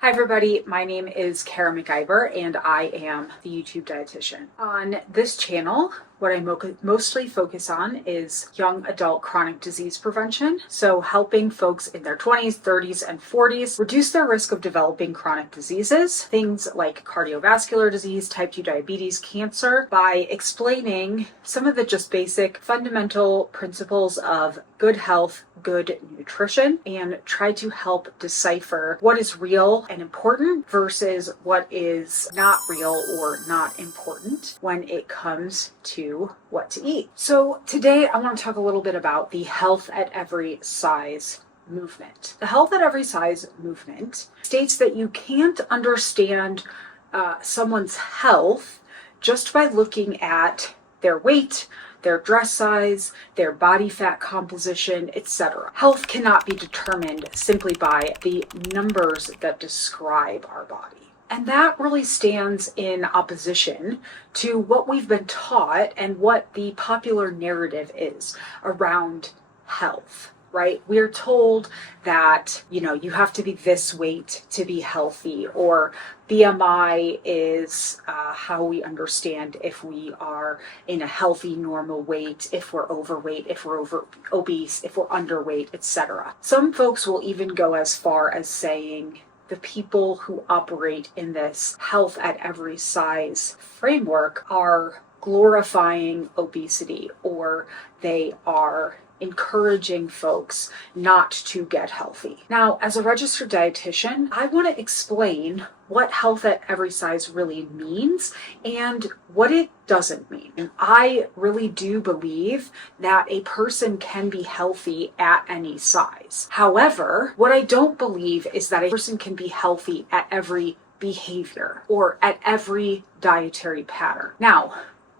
Hi everybody, my name is Kara McIver and I am the YouTube Dietitian. On this channel, what I mostly focus on is young adult chronic disease prevention. So helping folks in their 20s, 30s, and 40s reduce their risk of developing chronic diseases, things like cardiovascular disease, type 2 diabetes, cancer, by explaining some of the just basic fundamental principles of good health, good nutrition, and try to help decipher what is real and important versus what is not real or not important when it comes to what to eat. So today I want to talk a little bit about the health at every size movement. The health at every size movement states that you can't understand someone's health just by looking at their weight, their dress size, their body fat composition, etc. Health cannot be determined simply by the numbers that describe our body. And that really stands in opposition to what we've been taught and what the popular narrative is around health. Right? We're told that, you have to be this weight to be healthy, or BMI is how we understand if we are in a healthy, normal weight, if we're overweight, if we're obese, if we're underweight, etc. Some folks will even go as far as saying the people who operate in this health at every size framework are glorifying obesity, or they are encouraging folks not to get healthy. Now, as a registered dietitian, I want to explain what health at every size really means and what it doesn't mean. And I really do believe that a person can be healthy at any size. However, what I don't believe is that a person can be healthy at every behavior or at every dietary pattern. Now,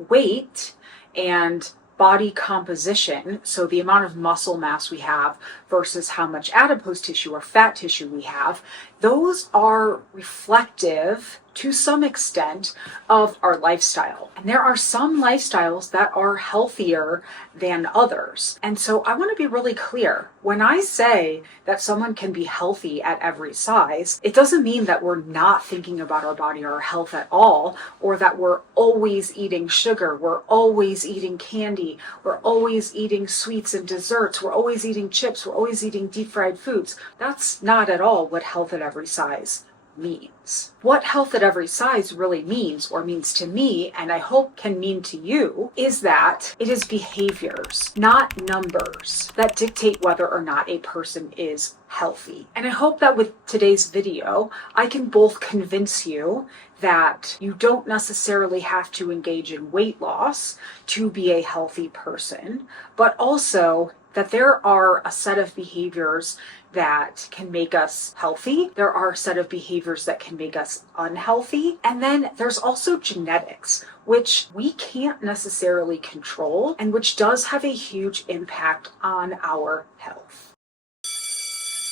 weight and body composition, so the amount of muscle mass we have versus how much adipose tissue or fat tissue we have, those are reflective to some extent of our lifestyle. And there are some lifestyles that are healthier than others. And so I want to be really clear. When I say that someone can be healthy at every size, it doesn't mean that we're not thinking about our body or our health at all, or that we're always eating sugar, we're always eating candy, we're always eating sweets and desserts, we're always eating chips, we're always eating deep fried foods. That's not at all what health at every size means. What health at every size really means, or means to me, and I hope can mean to you, is that it is behaviors, not numbers, that dictate whether or not a person is healthy. And I hope that with today's video, I can both convince you that you don't necessarily have to engage in weight loss to be a healthy person, but also that there are a set of behaviors that can make us healthy. There are a set of behaviors that can make us unhealthy. And then there's also genetics, which we can't necessarily control and which does have a huge impact on our health.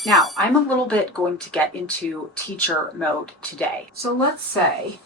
Now, I'm a little bit going to get into teacher mode today. So let's say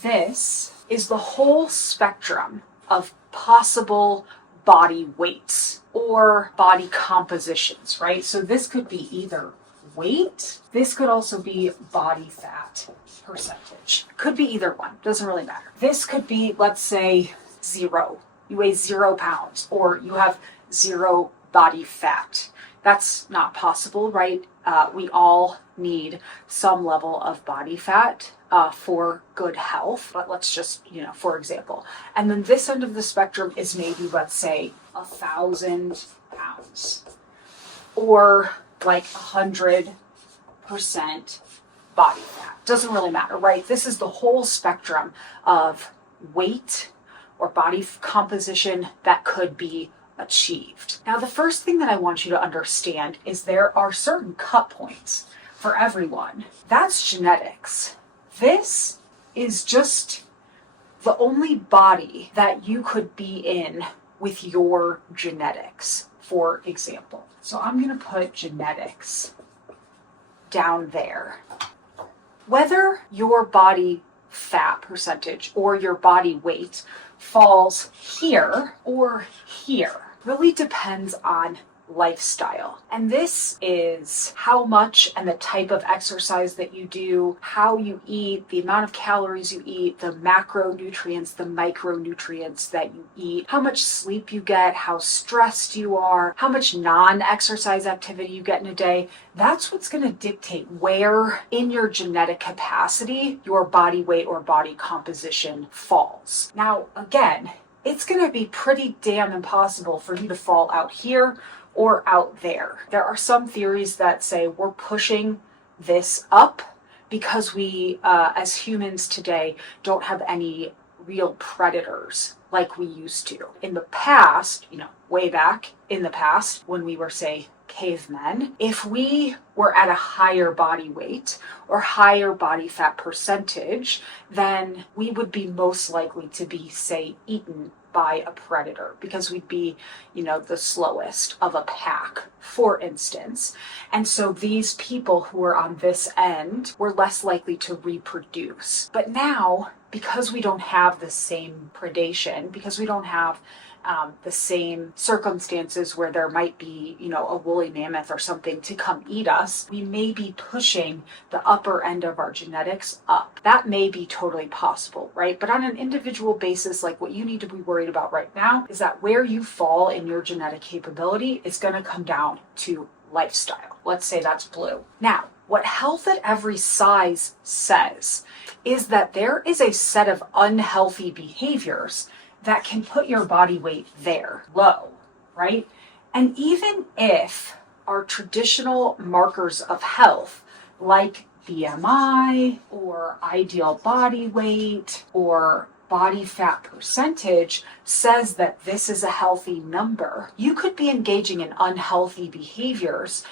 this is the whole spectrum of possible body weights or body compositions, right? So this could be either weight, this could also be body fat percentage. Could be either one, doesn't really matter. This could be, let's say, 0. You weigh 0 pounds, or you have 0 body fat. That's not possible, right? We all need some level of body fat for good health, but let's just, for example. And then this end of the spectrum is maybe, let's say, 1,000 pounds, or like 100% body fat. Doesn't really matter, right? This is the whole spectrum of weight or body composition that could be achieved. Now, the first thing that I want you to understand is there are certain cut points for everyone. That's genetics. This is just the only body that you could be in with your genetics, for example. So I'm going to put genetics down there. Whether your body fat percentage or your body weight falls here or here really depends on lifestyle. And this is how much and the type of exercise that you do, how you eat, the amount of calories you eat, the macronutrients, the micronutrients that you eat, how much sleep you get, how stressed you are, how much non-exercise activity you get in a day. That's what's going to dictate where in your genetic capacity your body weight or body composition falls. Now, again, it's going to be pretty damn impossible for you to fall out here or out there. There are some theories that say we're pushing this up because we, as humans today, don't have any real predators like we used to. In the past, way back in the past, when we were, say, cavemen, if we were at a higher body weight or higher body fat percentage, then we would be most likely to be, say, eaten by a predator because we'd be, the slowest of a pack, for instance. And so these people who are on this end were less likely to reproduce. But now, because we don't have the same predation, because we don't have the same circumstances where there might be, a woolly mammoth or something to come eat us, we may be pushing the upper end of our genetics up. That may be totally possible, right? But on an individual basis, like what you need to be worried about right now is that where you fall in your genetic capability is going to come down to lifestyle. Let's say that's blue. Now, what Health at Every Size says is that there is a set of unhealthy behaviors that can put your body weight there, low, right? And even if our traditional markers of health, like BMI or ideal body weight or body fat percentage, says that this is a healthy number, you could be engaging in unhealthy behaviors.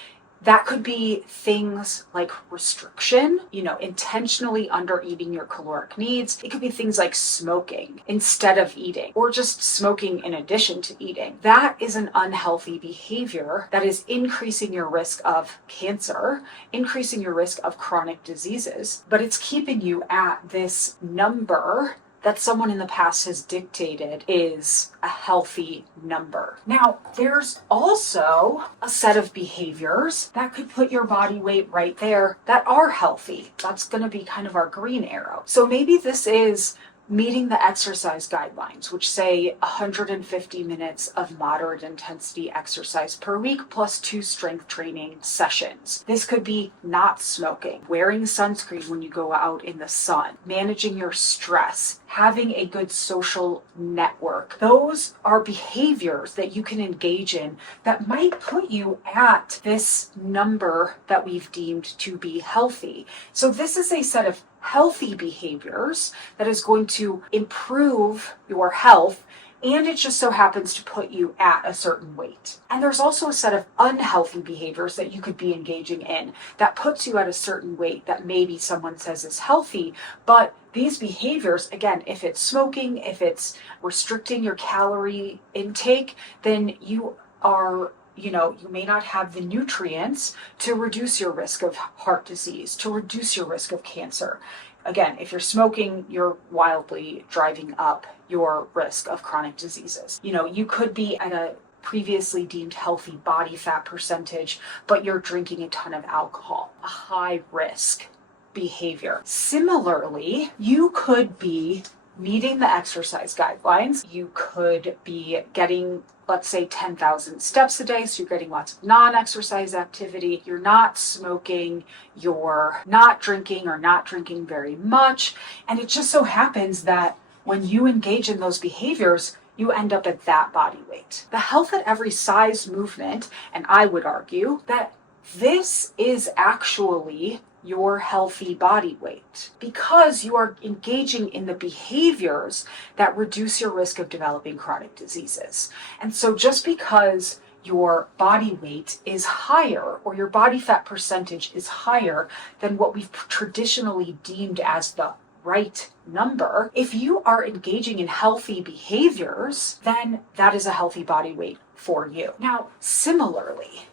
That could be things like restriction, intentionally under eating your caloric needs. It could be things like smoking instead of eating, or just smoking in addition to eating. That is an unhealthy behavior that is increasing your risk of cancer, increasing your risk of chronic diseases, but it's keeping you at this number that someone in the past has dictated is a healthy number. Now, there's also a set of behaviors that could put your body weight right there that are healthy. That's going to be kind of our green arrow. So maybe this is meeting the exercise guidelines, which say 150 minutes of moderate intensity exercise per week plus 2 strength training sessions. This could be not smoking, wearing sunscreen when you go out in the sun, managing your stress, having a good social network. Those are behaviors that you can engage in that might put you at this number that we've deemed to be healthy. So this is a set of healthy behaviors that is going to improve your health, and it just so happens to put you at a certain weight. And there's also a set of unhealthy behaviors that you could be engaging in that puts you at a certain weight that maybe someone says is healthy, but these behaviors, again, if it's smoking, if it's restricting your calorie intake, then you are you may not have the nutrients to reduce your risk of heart disease, to reduce your risk of cancer. Again, if you're smoking, you're wildly driving up your risk of chronic diseases. You could be at a previously deemed healthy body fat percentage, but you're drinking a ton of alcohol, a high risk behavior. Similarly, you could be meeting the exercise guidelines. You could be getting, let's say, 10,000 steps a day. So you're getting lots of non-exercise activity. You're not smoking. You're not drinking or not drinking very much. And it just so happens that when you engage in those behaviors, you end up at that body weight. The Health at Every Size movement, and I would argue that this is actually your healthy body weight because you are engaging in the behaviors that reduce your risk of developing chronic diseases. And so just because your body weight is higher or your body fat percentage is higher than what we've traditionally deemed as the right number, if you are engaging in healthy behaviors, then that is a healthy body weight for you. Now, similarly,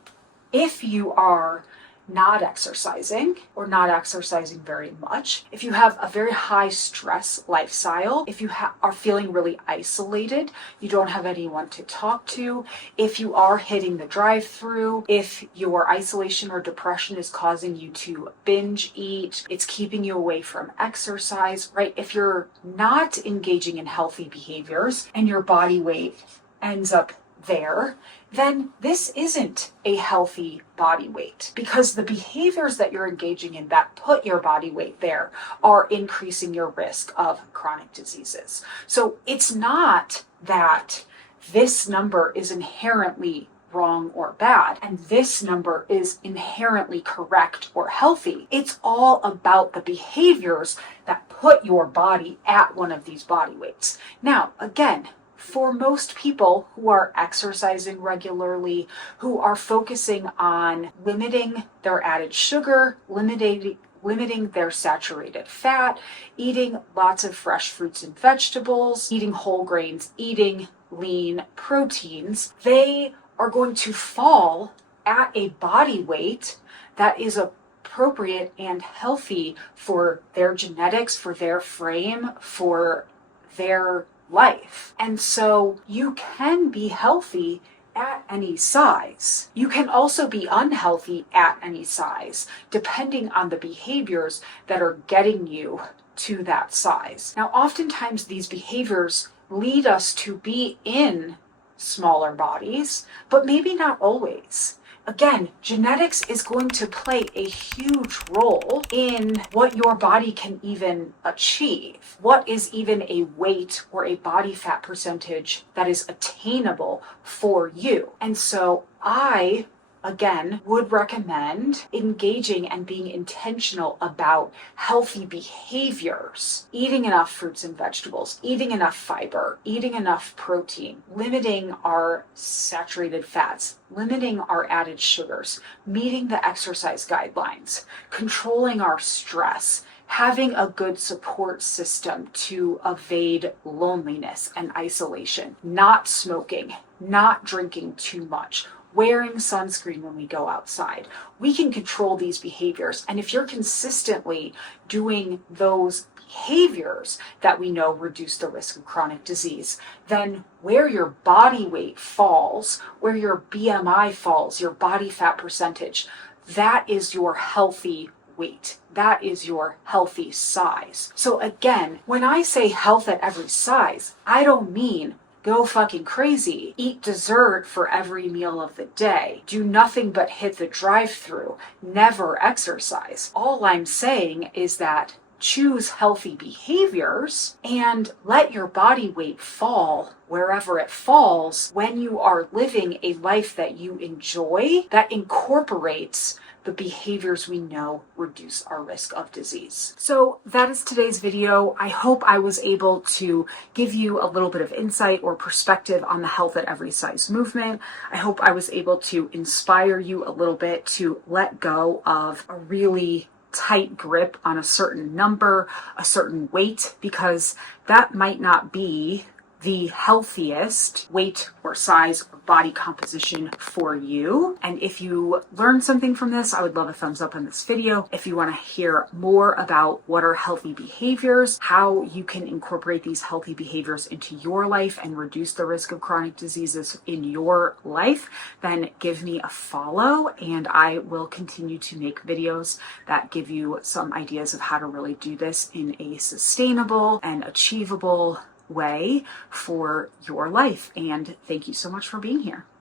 if you are not exercising or not exercising very much, if you have a very high stress lifestyle, if you are feeling really isolated, you don't have anyone to talk to, if you are hitting the drive-through, if your isolation or depression is causing you to binge eat, it's keeping you away from exercise, right? If you're not engaging in healthy behaviors and your body weight ends up there, then this isn't a healthy body weight, because the behaviors that you're engaging in that put your body weight there are increasing your risk of chronic diseases. So it's not that this number is inherently wrong or bad, and this number is inherently correct or healthy. It's all about the behaviors that put your body at one of these body weights. Now, again, for most people who are exercising regularly, who are focusing on limiting their added sugar, limiting their saturated fat, eating lots of fresh fruits and vegetables, eating whole grains, eating lean proteins, they are going to fall at a body weight that is appropriate and healthy for their genetics, for their frame, for their life. And so you can be healthy at any size. You can also be unhealthy at any size, depending on the behaviors that are getting you to that size. Now, oftentimes these behaviors lead us to be in smaller bodies, but maybe not always. Again, genetics is going to play a huge role in what your body can even achieve. What is even a weight or a body fat percentage that is attainable for you? And so I, again, would recommend engaging and being intentional about healthy behaviors, eating enough fruits and vegetables, eating enough fiber, eating enough protein, limiting our saturated fats, limiting our added sugars, meeting the exercise guidelines, controlling our stress, having a good support system to evade loneliness and isolation, not smoking, not drinking too much, wearing sunscreen when we go outside. We can control these behaviors. And if you're consistently doing those behaviors that we know reduce the risk of chronic disease, then where your body weight falls, where your BMI falls, your body fat percentage, that is your healthy weight. That is your healthy size. So again, when I say health at every size, I don't mean go fucking crazy, eat dessert for every meal of the day, do nothing but hit the drive-through, never exercise. All I'm saying is that choose healthy behaviors and let your body weight fall wherever it falls when you are living a life that you enjoy, that incorporates the behaviors we know reduce our risk of disease. So that is today's video. I hope I was able to give you a little bit of insight or perspective on the health at every size movement. I hope I was able to inspire you a little bit to let go of a really tight grip on a certain number, a certain weight, because that might not be the healthiest weight or size or body composition for you. And if you learned something from this, I would love a thumbs up on this video. If you want to hear more about what are healthy behaviors, how you can incorporate these healthy behaviors into your life and reduce the risk of chronic diseases in your life, then give me a follow and I will continue to make videos that give you some ideas of how to really do this in a sustainable and achievable way for your life. And thank you so much for being here.